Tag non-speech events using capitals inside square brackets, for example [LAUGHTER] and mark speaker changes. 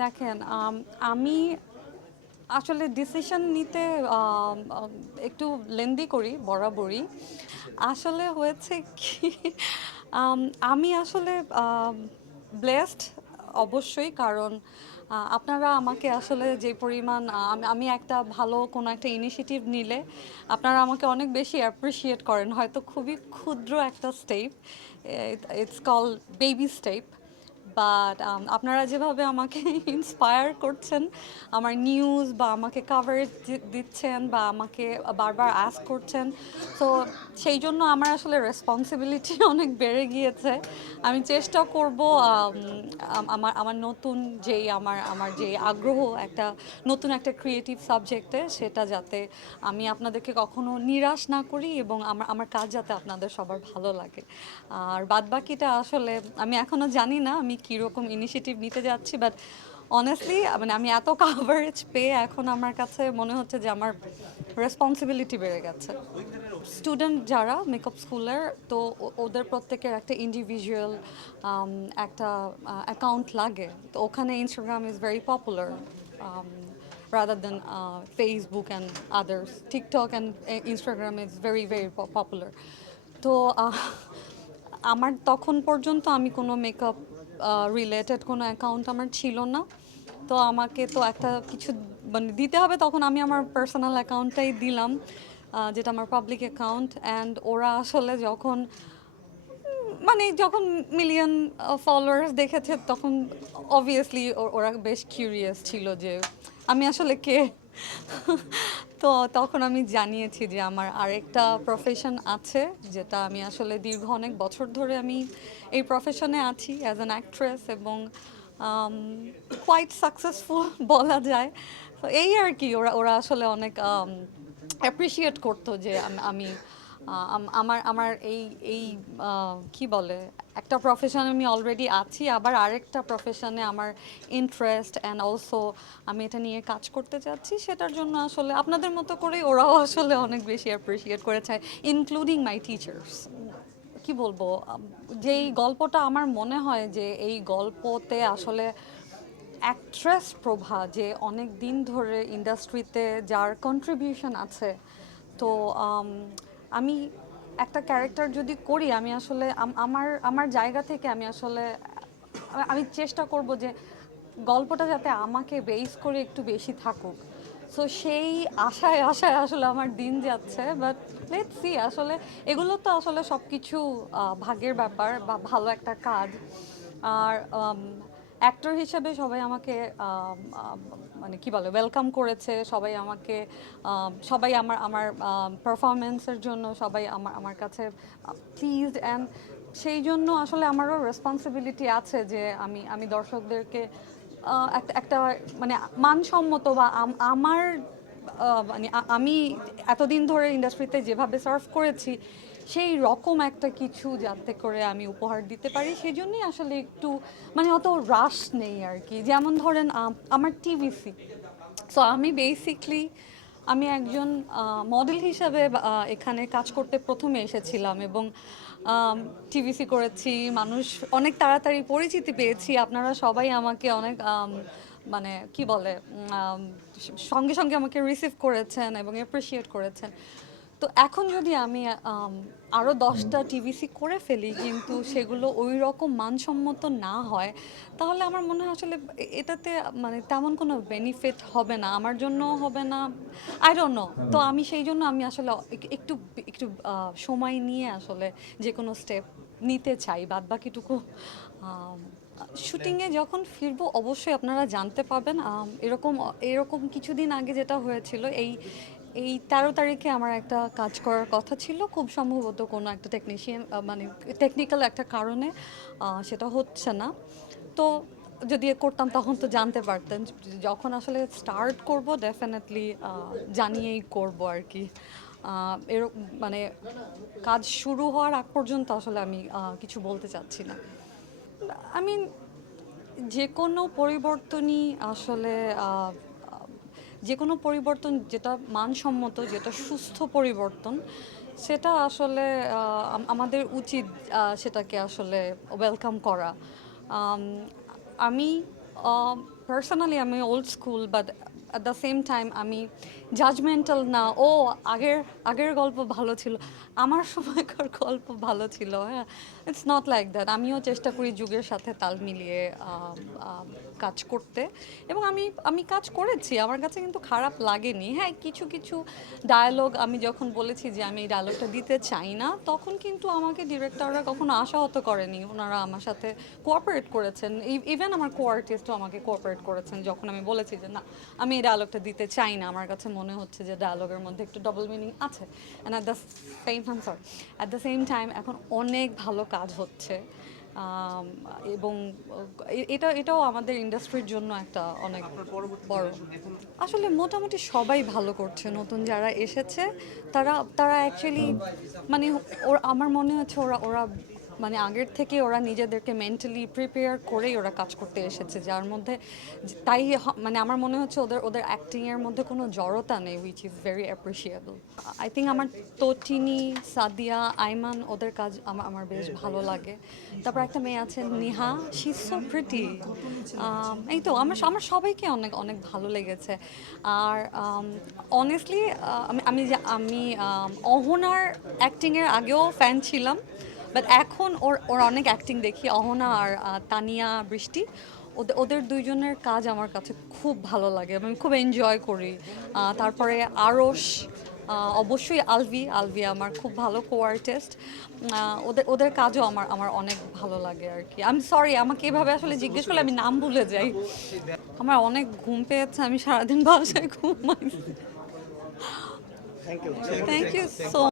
Speaker 1: দেখেন, আমি আসলে ডিসিশন নিতে একটু লেন্দি করি, বরাবরই। আসলে হয়েছে কি, আমি আসলে ব্লেসড অবশ্যই, কারণ আপনারা আমাকে আসলে যে পরিমাণ আমি একটা ভালো কোনো একটা ইনিশিয়েটিভ নিলে আপনারা আমাকে অনেক বেশি অ্যাপ্রিসিয়েট করেন। হয়তো খুবই ক্ষুদ্র একটা step it's call baby step but আপনারা যেভাবে আমাকে [LAUGHS] ইন্সপায়ার করছেন, আমার নিউজ বা আমাকে কাভারেজ দিচ্ছেন বা আমাকে বারবার আস করছেন, তো সেই জন্য আমার আসলে রেসপন্সিবিলিটি [LAUGHS] অনেক বেড়ে গিয়েছে। আমি চেষ্টা করব আমার আমার নতুন যেই আমার আমার যে আগ্রহ, একটা নতুন একটা ক্রিয়েটিভ সাবজেক্টে সেটা যাতে আমি আপনাদেরকে কখনো নিরাশ না করি এবং আমার আমার কাজ যাতে আপনাদের সবার ভালো লাগে। আর বাদবাকিটা আসলে, আমি এখনও জানি না, আমি কীরকম ইনিশিয়েটিভ নিতে যাচ্ছি বাট অনেস্টলি মানে আমি এত কাভারেজ পেয়ে এখন আমার কাছে মনে হচ্ছে যে আমার রেসপন্সিবিলিটি বেড়ে গেছে স্টুডেন্ট যারা মেকআপ স্কুলের তো ওদের প্রত্যেকের একটা ইন্ডিভিজুয়াল একটা অ্যাকাউন্ট লাগে তো ওখানে Instagram is very popular uh, Facebook and others. TikTok and uh, Instagram is very, very popular. তো [LAUGHS] আমার তখন পর্যন্ত আমি কোনো মেকআপ রিলেটেড কোনো অ্যাকাউন্ট আমার ছিল না। তো আমাকে তো একটা কিছু মানে দিতে হবে, তখন আমি আমার পার্সোনাল অ্যাকাউন্টটাই দিলাম যেটা আমার পাবলিক অ্যাকাউন্ট অ্যান্ড ওরা আসলে যখন মানে যখন মিলিয়ন ফলোয়ার্স দেখেছে, তখন অবভিয়াসলি ওরা বেশ কিউরিয়াস ছিল যে আমি আসলে কে। তো তখন আমি জানিয়েছি যে আমার আরেকটা প্রফেশন আছে, যেটা আমি আসলে দীর্ঘ অনেক বছর ধরে আমি এই প্রফেশনে আছি অ্যাজ অ্যান অ্যাক্ট্রেস এবং কোয়াইট সাকসেসফুল [LAUGHS] বলা যায়। এই আর কি, ওরা ওরা আসলে অনেক অ্যাপ্রিসিয়েট করতো যে আম- আমার আমার এই এই কি বলে, একটা প্রফেশনে আমি অলরেডি আছি, আবার আরেকটা প্রফেশনে আমার ইন্টারেস্ট অ্যান্ড অলসো আমি এটা নিয়ে কাজ করতে চাচ্ছি সেটার জন্য আসলে আপনাদের মতো করেই ওরাও আসলে অনেক বেশি অ্যাপ্রিসিয়েট করেছে ইনক্লুডিং মাই টিচার্স কি বলব যেই গল্পটা আমার মনে হয় যে এই গল্পতে আসলে অ্যাক্ট্রেস প্রভা যে অনেক দিন ধরে ইন্ডাস্ট্রিতে যার কন্ট্রিবিউশন আছে, তো আম, একটা ক্যারেক্টার যদি করি আমি আসলে আমার আমার জায়গা থেকে আমি আসলে আমি চেষ্টা করব যে গল্পটা যাতে আমাকে বেস করে একটু বেশি থাকুক। সো সেই আশায় আশায় আসলে আমার দিন যাচ্ছে বাট লেট সি আসলে এগুলো তো আসলে সব কিছু ভাগের ব্যাপার বা ভালো একটা কাজ। আর অ্যাক্টর হিসেবে সবাই আমাকে আম, আম, মানে কি বলে ওয়েলকাম করেছে। সবাই আমাকে সবাই আমার আমার পারফরমেন্সের জন্য সবাই আমার আমার কাছে প্লিজড অ্যান্ড সেই জন্য আসলে আমারও রেসপন্সিবিলিটি আছে যে আমি আমি দর্শকদেরকে একটা একটা মানে মানসম্মত বা আমার মানে আমি এতদিন ধরে ইন্ডাস্ট্রিতে যেভাবে সার্ভ করেছি সেই রকম একটা কিছু যাতে করে আমি উপহার দিতে পারি সেই জন্যই আসলে একটু মানে অত রাশ নেই আর কি। যেমন ধরেন আমার টিভিসি সো আমি বেসিকলি আমি একজন মডেল হিসাবে এখানে কাজ করতে প্রথমে এসেছিলাম এবং টিভিসি করেছি, মানুষ অনেক তাড়াতাড়ি পরিচিতি পেয়েছি। আপনারা সবাই আমাকে অনেক মানে কি বলে সঙ্গে সঙ্গে আমাকে রিসিভ করেছেন এবং অ্যাপ্রিসিয়েট করেছেন। তো এখন যদি আমি আরও দশটা টিভিসি করে ফেলি কিন্তু সেগুলো ওই রকম মানসম্মত না হয়, তাহলে আমার মনে হয় আসলে এটাতে মানে তেমন কোনো বেনিফিট হবে না। আমার জন্য হবে না। আই ডোন্ট নো তো আমি সেই জন্য আমি আসলে একটু একটু সময় নিয়ে আসলে যে কোনো স্টেপ নিতে চাই। বাদ বাকিটুকু শুটিংয়ে যখন ফিরবো অবশ্যই আপনারা জানতে পাবেন এরকম এরকম কিছুদিন আগে যেটা হয়েছিল, এই এই তেরো তারিখে আমার একটা কাজ করার কথা ছিল। খুব সম্ভবত কোনো একটা টেকনিশিয়ান মানে টেকনিক্যাল একটা কারণে সেটা হচ্ছে না। তো যদি করতাম তখন তো জানতে পারতেন, যখন আসলে স্টার্ট করব ডেফিনেটলি জানিয়েই করব আর কি এর মানে কাজ শুরু হওয়ার আগ পর্যন্ত আসলে আমি কিছু বলতে চাচ্ছি না। আই মিন, যে কোনো পরিবর্তনই আসলে যে কোনো পরিবর্তন যেটা মানসম্মত, যেটা সুস্থ পরিবর্তন, সেটা আসলে আমাদের উচিত সেটাকে আসলে ওয়েলকাম করা। আমি পার্সোনালি আমি old school but at the same time আমি জাজমেন্টাল না। ও, আগের আগের গল্প ভালো ছিল। আমার সময়কার গল্প ভালো ছিল হ্যাঁ। ইটস নট লাইক দ্যাট আমিও চেষ্টা করি যুগের সাথে তাল মিলিয়ে কাজ করতে। এবং আমি আমি কাজ করেছি। আমার কাছে কিন্তু খারাপ লাগেনি। হ্যাঁ কিছু কিছু ডায়ালগ আমি যখন বলেছি যে আমি এই ডায়লগটা দিতে চাই না, তখন কিন্তু আমাকে ডিরেক্টররা কখনো আশাহত করেনি। ওনারা আমার সাথে কোঅপারেট করেছেন। ইভেন আমার কো আর্টিস্টও আমাকে কোঅপারেট করেছেন। যখন আমি বলেছি যে, না, আমি এই ডায়ালগটা দিতে চাই না, আমার কাছে মনে হচ্ছে যে ডায়লগের মধ্যে একটু ডবল মিনিং আছে। And at the same time sorry at the same time এখন অনেক ভালো কাজ হচ্ছে। এবং এটা এটাও আমাদের ইন্ডাস্ট্রির জন্য একটা অনেক বড় আসলে মোটামুটি সবাই ভালো করছে। নতুন যারা এসেছে তারা তারা অ্যাকচুয়ালি মানে ওর আমার মনে হচ্ছে ওরা ওরা মানে আগের থেকে ওরা নিজেদেরকে মেন্টালি প্রিপেয়ার করেই ওরা কাজ করতে এসেছে, যার মধ্যে তাই মানে আমার মনে হচ্ছে ওদের ওদের অ্যাক্টিংয়ের মধ্যে কোনো জড়তা নেই which is very appreciable I think আমার তটিনি, সাদিয়া, আইমান ওদের কাজ আমার আমার বেশ ভালো লাগে। তারপর একটা মেয়ে আছে নেহা শি সো এই তো আমার আমার সবাইকে অনেক অনেক ভালো লেগেছে। আর অনেস্টলি আমি আমি অহনার অ্যাক্টিংয়ের আগেও ফ্যান ছিলাম। বাট এখন ওর ওর অনেক অ্যাক্টিং দেখি অহনা আর তানিয়া বৃষ্টি। ওদের ওদের দুইজনের কাজ আমার কাছে খুব ভালো লাগে আমি খুব এনজয় করি। তারপরে আরস অবশ্যই আলভি আলভি আমার খুব ভালো কো আর্টিস্ট ওদের ওদের কাজও আমার আমার অনেক ভালো লাগে আর কি। আমি সরি আমাকে এভাবে আসলে জিজ্ঞেস করলে আমি নাম ভুলে যাই। আমার অনেক ঘুম পেয়েছে আমি সারাদিন বাসায় ঘুমাই
Speaker 2: thank you
Speaker 1: thank you so